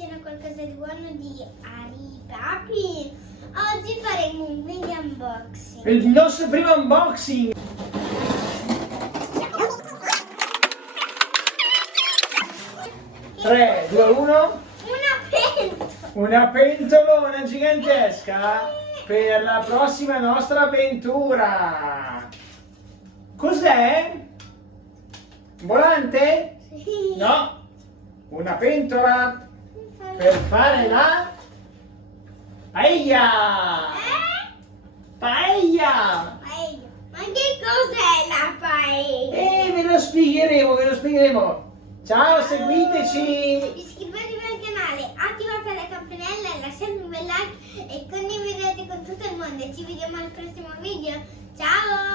c'era qualcosa di buono di Aripapi. Oggi faremo un mini unboxing. Il nostro primo unboxing. Tre, due, uno. Una pentolona gigantesca per la prossima nostra avventura. Cos'è? Un volante? Sì. No. Una pentola per fare la paella. Paella. Paella. Ma che cos'è la paella? Ve lo spiegheremo. Ciao, seguiteci. Iscrivetevi al canale, attivate la campanella, lasciate un bel like e condividete con tutto il mondo. Ci vediamo al prossimo video. Ciao!